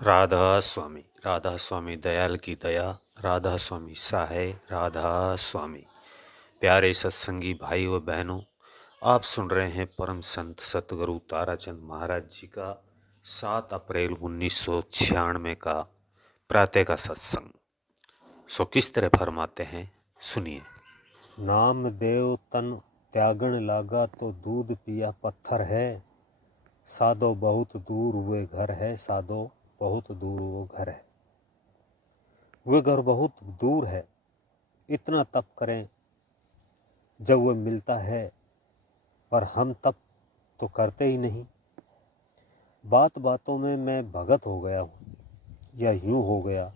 राधा स्वामी दयाल की दया, राधा स्वामी सहाय, राधा स्वामी। प्यारे सत्संगी भाई व बहनों, आप सुन रहे हैं परम संत सतगुरु ताराचंद महाराज जी का 7 अप्रैल 1996 का प्रातः का सत्संग। सो किस तरह फरमाते हैं, सुनिए। नाम देव तन त्यागण लागा तो दूध पिया पत्थर है। साधो बहुत दूर हुए घर है, साधो बहुत दूर वो घर है। वह घर बहुत दूर है, इतना तप करें जब वह मिलता है, पर हम तप तो करते ही नहीं। बात बातों में मैं भगत हो गया हूँ या यूँ हो गया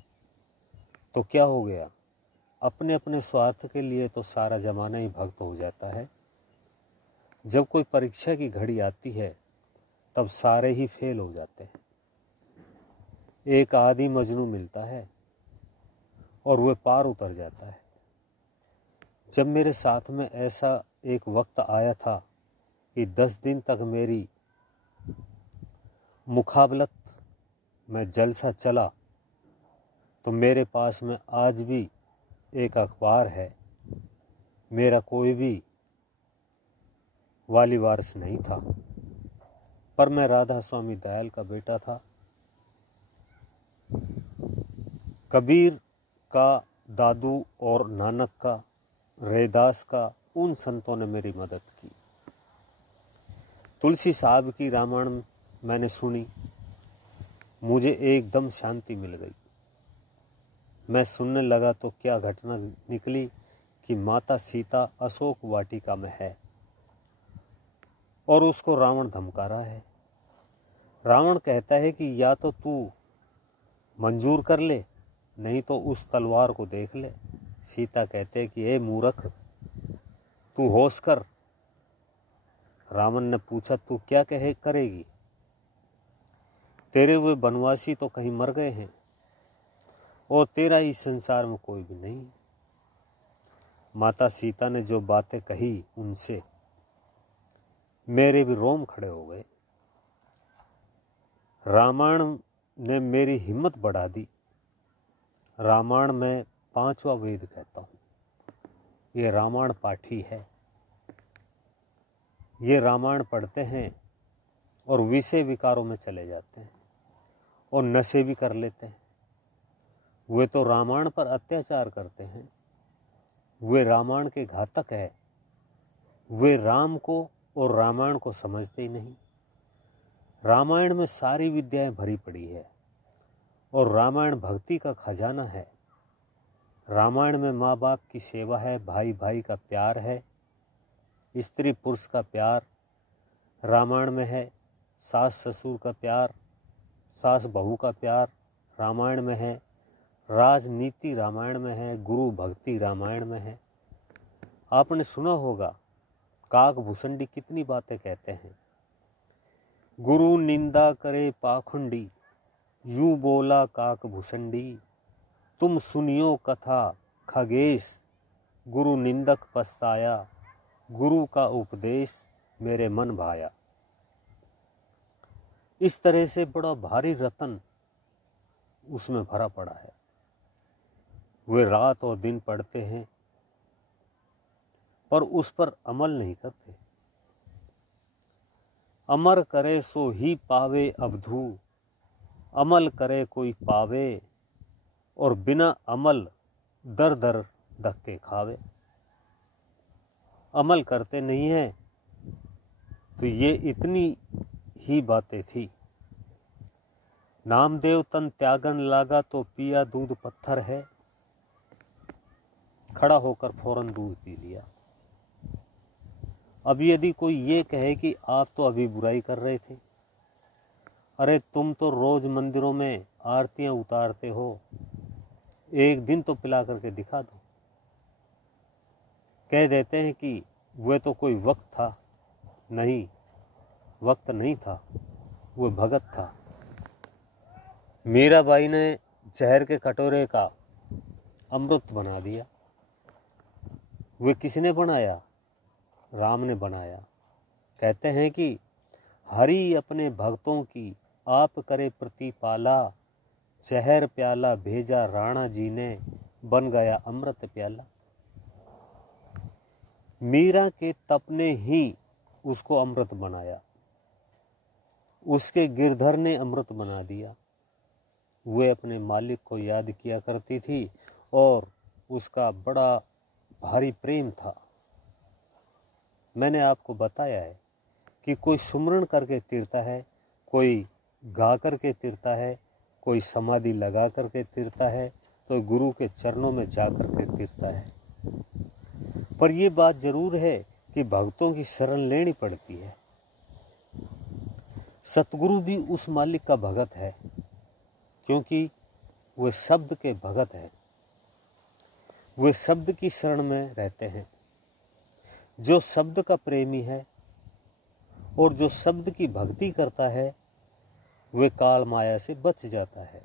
तो क्या हो गया। अपने अपने स्वार्थ के लिए तो सारा जमाना ही भक्त हो जाता है। जब कोई परीक्षा की घड़ी आती है तब सारे ही फेल हो जाते हैं। एक आदि मजनू मिलता है और वह पार उतर जाता है। जब मेरे साथ में ऐसा एक वक्त आया था कि 10 दिन तक मेरी मुकाबलत में जलसा चला, तो मेरे पास में आज भी एक अखबार है। मेरा कोई भी वाली वारिस नहीं था, पर मैं राधा स्वामी दयाल का बेटा था। कबीर का, दादू और नानक का, रैदास का, उन संतों ने मेरी मदद की। तुलसी साहब की रामायण मैंने सुनी, मुझे एकदम शांति मिल गई। मैं सुनने लगा तो क्या घटना निकली कि माता सीता अशोक वाटिका में है और उसको रावण धमका रहा है। रावण कहता है कि या तो तू मंजूर कर ले, नहीं तो उस तलवार को देख ले। सीता कहते हैं कि ए मूर्ख, तू होश कर। रावण ने पूछा, तू क्या करेगी? तेरे हुए बनवासी तो कहीं मर गए हैं और तेरा इस संसार में कोई भी नहीं। माता सीता ने जो बातें कही, उनसे मेरे भी रोम खड़े हो गए। रामायण ने मेरी हिम्मत बढ़ा दी। रामायण में 5वां वेद कहता हूँ। ये रामायण पाठी है। ये रामायण पढ़ते हैं और विषय विकारों में चले जाते हैं और नशे भी कर लेते हैं। वे तो रामायण पर अत्याचार करते हैं। वे रामायण के घातक है। वे राम को और रामायण को समझते ही नहीं। रामायण में सारी विद्याएं भरी पड़ी है और रामायण भक्ति का खजाना है। रामायण में माँ बाप की सेवा है, भाई भाई का प्यार है, स्त्री पुरुष का प्यार रामायण में है, सास ससुर का प्यार, सास बहू का प्यार रामायण में है, राजनीति रामायण में है, गुरु भक्ति रामायण में है। आपने सुना होगा काक भूसंडी कितनी बातें कहते हैं। गुरु निंदा करे पाखंडी, यूं बोला काक भूसंडी। तुम सुनियो कथा खगेश, गुरु निंदक पछताया, गुरु का उपदेश मेरे मन भाया। इस तरह से बड़ा भारी रतन उसमें भरा पड़ा है। वे रात और दिन पढ़ते हैं पर उस पर अमल नहीं करते। अमर करे सो ही पावे अवधू, अमल करे कोई पावे, और बिना अमल दर दर धक्के खावे। अमल करते नहीं है तो ये इतनी ही बातें थी। नामदेव तन त्यागन लागा तो पिया दूध पत्थर है। खड़ा होकर फौरन दूध पी लिया। अब यदि कोई ये कहे कि आप तो अभी बुराई कर रहे थे, अरे तुम तो रोज मंदिरों में आरतियां उतारते हो, एक दिन तो पिला करके दिखा दो। कह देते हैं कि वह तो कोई वक्त था। नहीं, वक्त नहीं था, वह भगत था। मीराबाई ने जहर के कटोरे का अमृत बना दिया। वह किसने बनाया? राम ने बनाया। कहते हैं कि हरि अपने भक्तों की आप करे प्रतिपाला, जहर प्याला भेजा राणा जी ने, बन गया अमृत प्याला। मीरा के तप ने ही उसको अमृत बनाया, उसके गिरधर ने अमृत बना दिया। वे अपने मालिक को याद किया करती थी और उसका बड़ा भारी प्रेम था। मैंने आपको बताया है कि कोई सुमरण करके तीरता है, कोई गा करके तीरता है, कोई समाधि लगा करके तीरता है, तो गुरु के चरणों में जा करके तीरता है। पर यह बात जरूर है कि भक्तों की शरण लेनी पड़ती है। सतगुरु भी उस मालिक का भगत है, क्योंकि वे शब्द के भगत हैं। वे शब्द की शरण में रहते हैं। जो शब्द का प्रेमी है और जो शब्द की भक्ति करता है, वे काल माया से बच जाता है।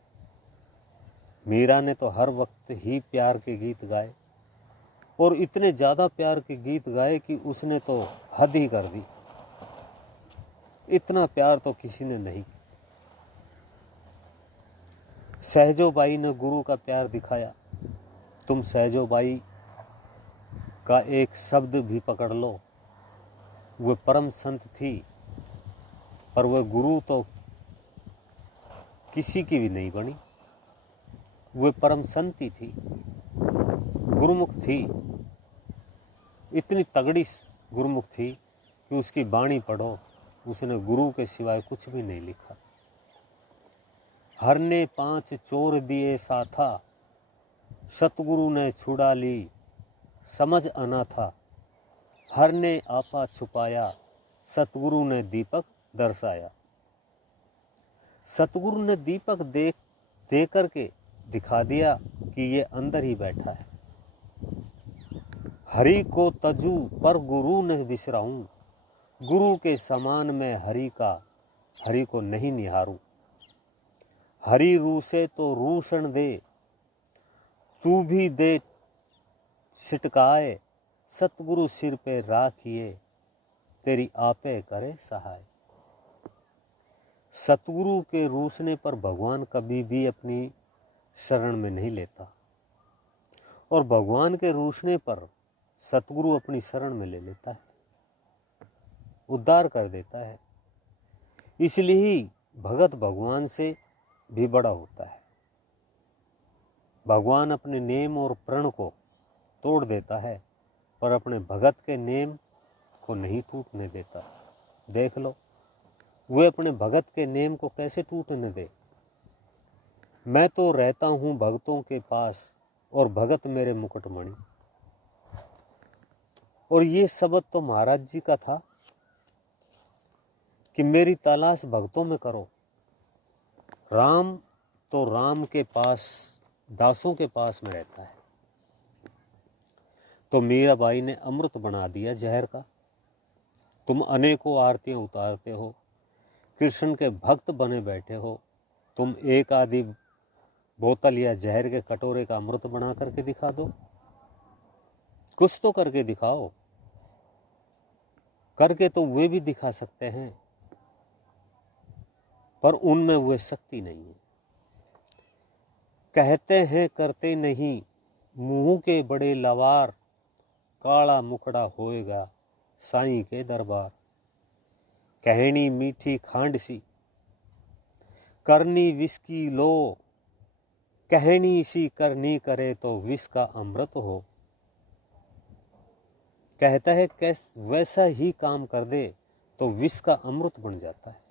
मीरा ने तो हर वक्त ही प्यार के गीत गाए, और इतने ज़्यादा प्यार के गीत गाए कि उसने तो हद ही कर दी। इतना प्यार तो किसी ने नहीं। सहजोबाई ने गुरु का प्यार दिखाया। तुम सहजोबाई का एक शब्द भी पकड़ लो। वह परम संत थी, पर वह गुरु तो किसी की भी नहीं बनी। वह परम संती थी, गुरुमुख थी। इतनी तगड़ी गुरुमुख थी कि उसकी बाणी पढ़ो, उसने गुरु के सिवाय कुछ भी नहीं लिखा। हर ने 5 चोर दिए साथा, सतगुरु ने छुड़ा ली समझ अनाथा। हर ने आपा छुपाया, सतगुरु ने दीपक दर्शाया। सतगुरु ने दीपक दे करके दिखा दिया कि ये अंदर ही बैठा है। हरि को तजू पर गुरु न बिसराऊं, गुरु के समान मैं हरि को नहीं निहारूं। हरि रूसे तो रूषण दे, तू भी दे छिटकाए। सतगुरु सिर पे राखिए, तेरी आपे करे सहाय। सतगुरु के रूसने पर भगवान कभी भी अपनी शरण में नहीं लेता, और भगवान के रूसने पर सतगुरु अपनी शरण में ले लेता है, उद्धार कर देता है। इसलिए ही भगत भगवान से भी बड़ा होता है। भगवान अपने नेम और प्रण को तोड़ देता है, पर अपने भगत के नेम को नहीं टूटने देता। देख लो, वे अपने भगत के नेम को कैसे टूटने दे। मैं तो रहता हूँ भगतों के पास, और भगत मेरे मुकुटमणि। और ये शब्द तो महाराज जी का था कि मेरी तलाश भक्तों में करो। राम तो राम के पास, दासों के पास में रहता है। तो मीराबाई ने अमृत बना दिया जहर का। तुम अनेकों आरतियां उतारते हो, कृष्ण के भक्त बने बैठे हो। तुम एक आधी बोतल या जहर के कटोरे का अमृत बना करके दिखा दो। कुछ तो करके दिखाओ। करके तो वे भी दिखा सकते हैं, पर उनमें वह शक्ति नहीं है। कहते हैं करते नहीं, मुंह के बड़े लवार। काला मुखड़ा होएगा साईं के दरबार। कहनी मीठी खांड सी, करनी विष की लो। कहनी सी करनी करे तो विष का अमृत हो। कहता है वैसा ही काम कर दे तो विष का अमृत बन जाता है।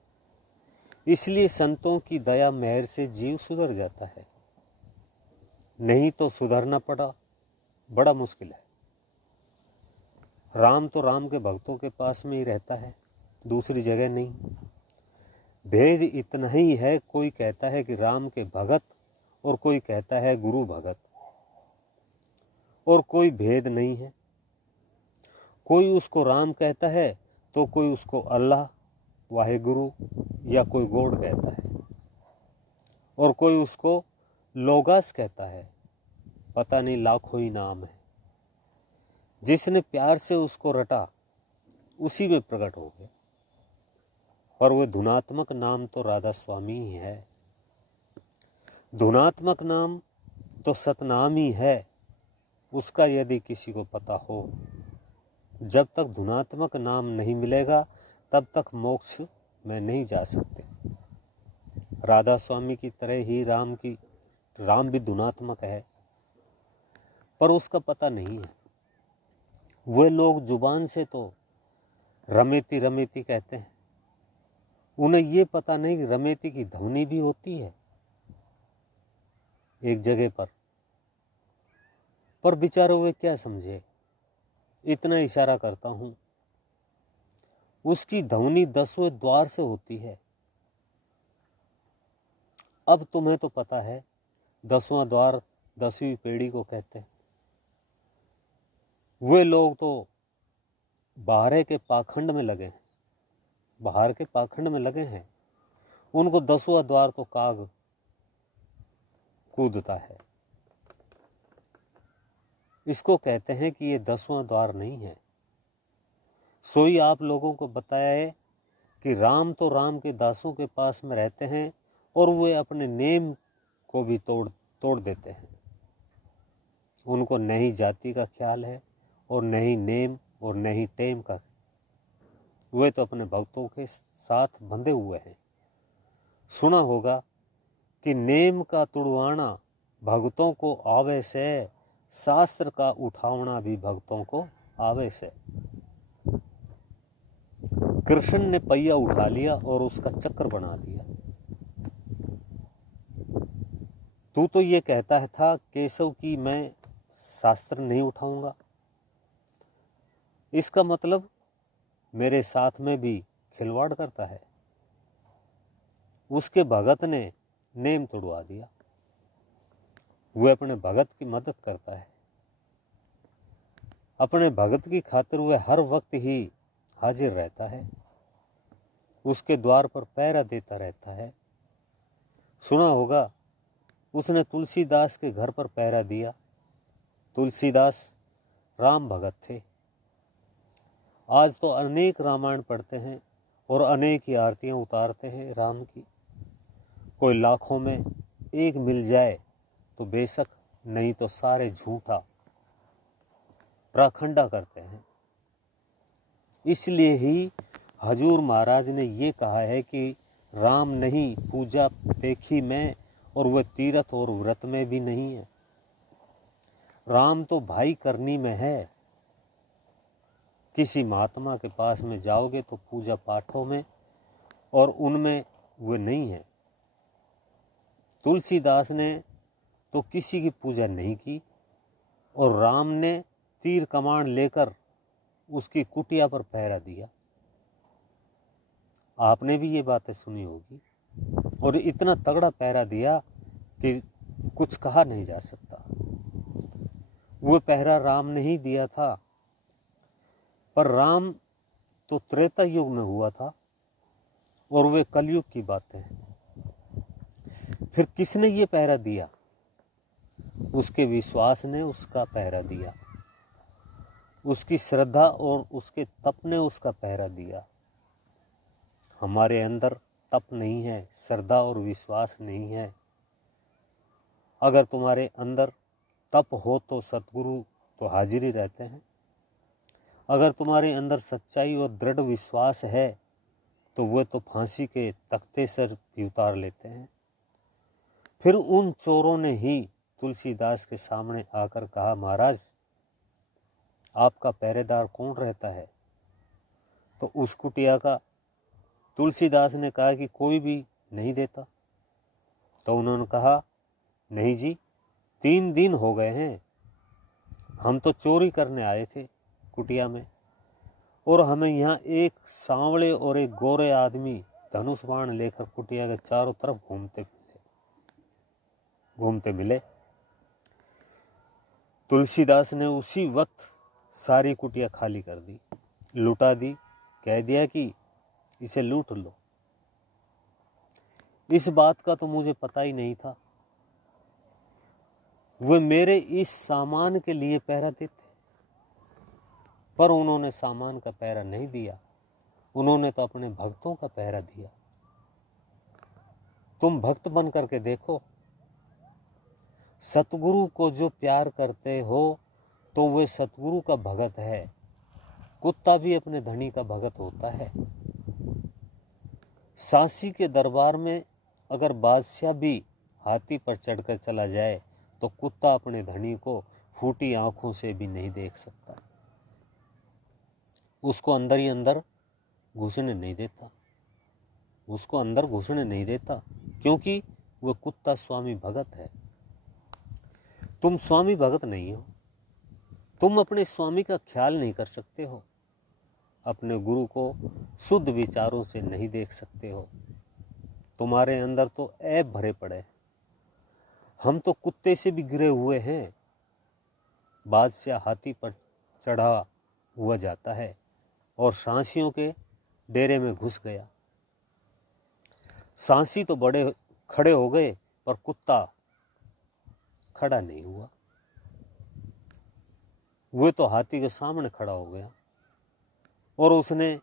इसलिए संतों की दया मेहर से जीव सुधर जाता है, नहीं तो सुधरना बड़ा मुश्किल है। राम तो राम के भक्तों के पास में ही रहता है, दूसरी जगह नहीं। भेद इतना ही है, कोई कहता है कि राम के भगत और कोई कहता है गुरु भगत, और कोई भेद नहीं है। कोई उसको राम कहता है तो कोई उसको अल्लाह, वाहेगुरु या कोई गॉड कहता है, और कोई उसको लोगास कहता है। पता नहीं लाखों ही नाम है। जिसने प्यार से उसको रटा उसी में प्रकट हो गया, और वह धुनात्मक नाम तो राधा स्वामी ही है। धुनात्मक नाम तो सतनाम ही है, उसका यदि किसी को पता हो। जब तक धुनात्मक नाम नहीं मिलेगा तब तक मोक्ष में नहीं जा सकते। राधा स्वामी की तरह ही राम भी धुनात्मक है, पर उसका पता नहीं है। वे लोग जुबान से तो रमेती रमेती कहते हैं, उन्हें ये पता नहीं कि रमेती की ध्वनि भी होती है एक जगह पर बेचारे वे क्या समझे। इतना इशारा करता हूं, उसकी ध्वनि 10वें द्वार से होती है। अब तुम्हें तो पता है 10वां द्वार 10वीं पीढ़ी को कहते हैं। वे लोग तो बाहर के पाखंड में लगे हैं, उनको 10वां द्वार तो काग कूदता है। इसको कहते हैं कि ये 10वां द्वार नहीं है। सोई आप लोगों को बताया है कि राम तो राम के दासों के पास में रहते हैं और वे अपने नेम को भी तोड़ देते हैं। उनको न ही जाति का ख्याल है और न ही नेम और न ही टेम का। वे तो अपने भक्तों के साथ बंधे हुए हैं। सुना होगा कि नेम का तुड़वाना भक्तों को आवे से, शास्त्र का उठावना भी भक्तों को आवे से। कृष्ण ने पहिया उठा लिया और उसका चक्र बना दिया। तू तो ये कहता था केशव कि मैं शास्त्र नहीं उठाऊंगा, इसका मतलब मेरे साथ में भी खिलवाड़ करता है। उसके भगत ने नेम तोड़वा दिया। वह अपने भगत की मदद करता है, अपने भगत की खातिर वह हर वक्त ही हाजिर रहता है, उसके द्वार पर पहरा देता रहता है। सुना होगा उसने तुलसीदास के घर पर पहरा दिया। तुलसीदास राम भगत थे। आज तो अनेक रामायण पढ़ते हैं और अनेक ही आरतियां उतारते हैं राम की। कोई लाखों में एक मिल जाए तो बेशक, नहीं तो सारे झूठा प्राखंडा करते हैं। इसलिए ही हजूर महाराज ने ये कहा है कि राम नहीं पूजा पेखी में, और वह तीर्थ और व्रत में भी नहीं है। राम तो भाई करनी में है। किसी महात्मा के पास में जाओगे तो पूजा पाठों में और उनमें वो नहीं है। तुलसीदास ने तो किसी की पूजा नहीं की और राम ने तीर कमान लेकर उसकी कुटिया पर पहरा दिया। आपने भी ये बातें सुनी होगी। और इतना तगड़ा पहरा दिया कि कुछ कहा नहीं जा सकता। वो पहरा राम ने ही दिया था, पर राम तो त्रेता युग में हुआ था और वे कलयुग की बातें हैं। फिर किसने ये पहरा दिया? उसके विश्वास ने उसका पहरा दिया, उसकी श्रद्धा और उसके तप ने उसका पहरा दिया। हमारे अंदर तप नहीं है, श्रद्धा और विश्वास नहीं है। अगर तुम्हारे अंदर तप हो तो सतगुरु तो हाजिर ही रहते हैं। अगर तुम्हारे अंदर सच्चाई और दृढ़ विश्वास है तो वे तो फांसी के तख्ते सर भी उतार लेते हैं। फिर उन चोरों ने ही तुलसीदास के सामने आकर कहा, महाराज आपका पहरेदार कौन रहता है? तो उस कुटिया का तुलसीदास ने कहा कि कोई भी नहीं देता। तो उन्होंने कहा, नहीं जी, 3 दिन हो गए हैं, हम तो चोरी करने आए थे कुटिया में, और हमें यहाँ एक सांवले और एक गोरे आदमी धनुष बाण लेकर कुटिया के चारों तरफ घूमते मिले। तुलसीदास ने उसी वक्त सारी कुटिया खाली कर दी, लुटा दी, कह दिया कि इसे लूट लो। इस बात का तो मुझे पता ही नहीं था। वे मेरे इस सामान के लिए पहरा देते, पर उन्होंने सामान का पहरा नहीं दिया, उन्होंने तो अपने भक्तों का पहरा दिया। तुम भक्त बन करके देखो, सतगुरु को जो प्यार करते हो तो वे सतगुरु का भगत है। कुत्ता भी अपने धनी का भगत होता है। सांसी के दरबार में अगर बादशाह भी हाथी पर चढ़कर चला जाए तो कुत्ता अपने धनी को फूटी आंखों से भी नहीं देख सकता, उसको अंदर ही अंदर घुसने नहीं देता, उसको अंदर घुसने नहीं देता, क्योंकि वह कुत्ता स्वामी भगत है। तुम स्वामी भगत नहीं हो, तुम अपने स्वामी का ख्याल नहीं कर सकते हो, अपने गुरु को शुद्ध विचारों से नहीं देख सकते हो, तुम्हारे अंदर तो ऐब भरे पड़े हैं। हम तो कुत्ते से भी गिरे हुए हैं। बादशाह हाथी पर चढ़ा हुआ जाता है और सांसियों के डेरे में घुस गया। सांसी तो बड़े खड़े हो गए पर कुत्ता खड़ा नहीं हुआ, वो तो हाथी के सामने खड़ा हो गया और उसने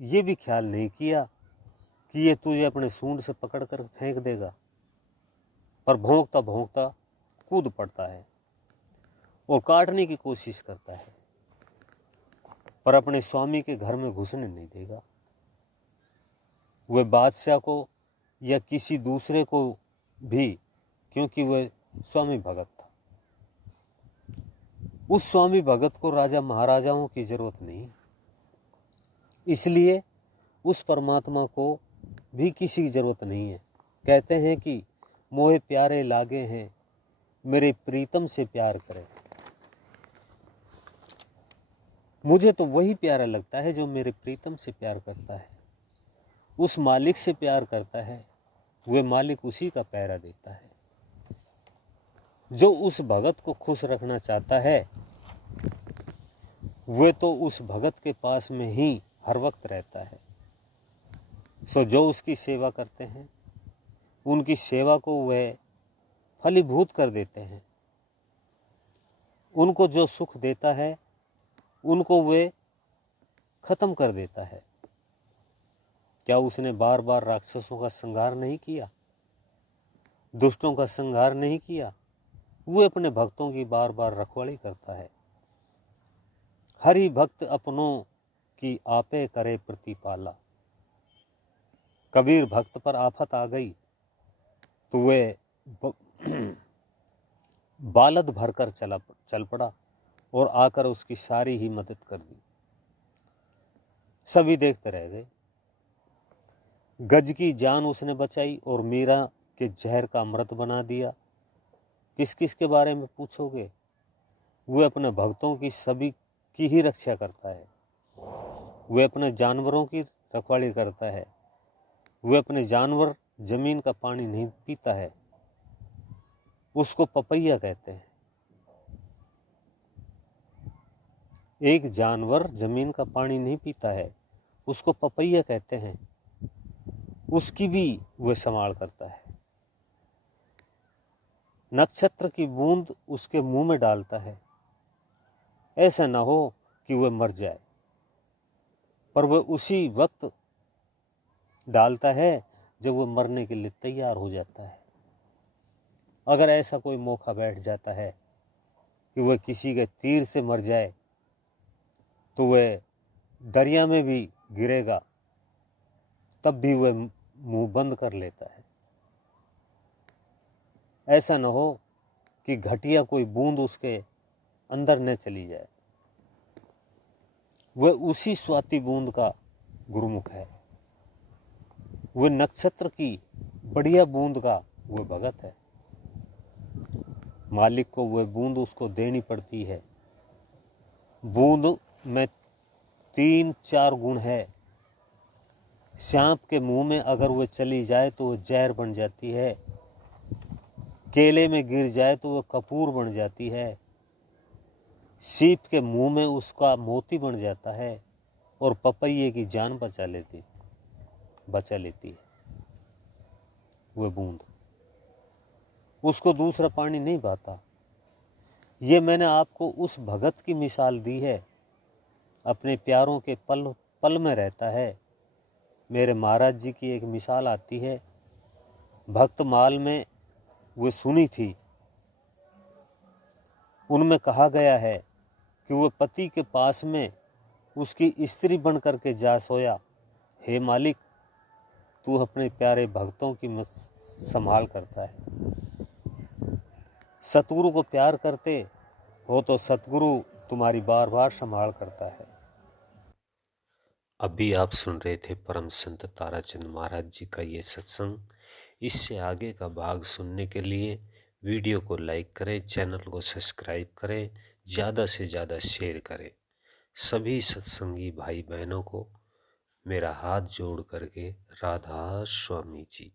ये भी ख्याल नहीं किया कि ये तुझे अपने सूंड से पकड़ कर फेंक देगा, पर भौंकता भौंकता कूद पड़ता है और काटने की कोशिश करता है, पर अपने स्वामी के घर में घुसने नहीं देगा। वह बादशाह को या किसी दूसरे को भी, क्योंकि वह स्वामी भगत था। उस स्वामी भगत को राजा महाराजाओं की जरूरत नहीं, इसलिए उस परमात्मा को भी किसी की जरूरत नहीं है। कहते हैं कि मोहे प्यारे लागे हैं, मेरे प्रीतम से प्यार करें। मुझे तो वही प्यारा लगता है जो मेरे प्रीतम से प्यार करता है, उस मालिक से प्यार करता है, वह मालिक उसी का पहरा देता है। जो उस भगत को खुश रखना चाहता है वह तो उस भगत के पास में ही हर वक्त रहता है। सो जो उसकी सेवा करते हैं उनकी सेवा को वह फलीभूत कर देते हैं, उनको जो सुख देता है उनको वह खत्म कर देता है। क्या उसने बार बार राक्षसों का संहार नहीं किया, दुष्टों का संहार नहीं किया? वो अपने भक्तों की बार बार रखवाली करता है। हरि भक्त अपनों की आपे करे प्रतिपाला। कबीर भक्त पर आफत आ गई तो वह बालद भरकर चल पड़ा और आकर उसकी सारी ही मदद कर दी। सभी देखते रह गए। गज की जान उसने बचाई और मीरा के जहर का अमृत बना दिया। किस किस के बारे में पूछोगे? वह अपने भक्तों की सभी की ही रक्षा करता है। वह अपने जानवरों की रखवाली करता है। वह अपने जानवर जमीन का पानी नहीं पीता है, उसको पपैया कहते हैं। एक जानवर जमीन का पानी नहीं पीता है, उसको पपैया कहते हैं, उसकी भी वह संभाल करता है। नक्षत्र की बूंद उसके मुंह में डालता है, ऐसा ना हो कि वह मर जाए, पर वह उसी वक्त डालता है जब वह मरने के लिए तैयार हो जाता है। अगर ऐसा कोई मौका बैठ जाता है कि वह किसी के तीर से मर जाए तो वह दरिया में भी गिरेगा, तब भी वह मुंह बंद कर लेता है। ऐसा न हो कि घटिया कोई बूंद उसके अंदर न चली जाए। वह उसी स्वाति बूंद का गुरुमुख है, वह नक्षत्र की बढ़िया बूंद का वह भगत है। मालिक को वह बूंद उसको देनी पड़ती है। बूंद में 3-4 गुण है। सांप के मुंह में अगर वह चली जाए तो वह जहर बन जाती है, केले में गिर जाए तो वह कपूर बन जाती है, सीप के मुंह में उसका मोती बन जाता है और पपैये की जान बचा लेती है वह बूंद। उसको दूसरा पानी नहीं भाता। ये मैंने आपको उस भगत की मिसाल दी है, अपने प्यारों के पल पल में रहता है। मेरे महाराज जी की एक मिसाल आती है, भक्तमाल में वो सुनी थी उनमें कहा गया है कि वह पति के पास में उसकी स्त्री बन करके जा सोया। हे मालिक, तू अपने प्यारे भक्तों की संभाल करता है। सतगुरु को प्यार करते हो तो सतगुरु तुम्हारी बार बार संभाल करता है। अभी आप सुन रहे थे परम संत ताराचंद महाराज जी का ये सत्संग। इससे आगे का भाग सुनने के लिए वीडियो को लाइक करें, चैनल को सब्सक्राइब करें, ज़्यादा से ज़्यादा शेयर करें। सभी सत्संगी भाई बहनों को मेरा हाथ जोड़ करके राधा स्वामी जी।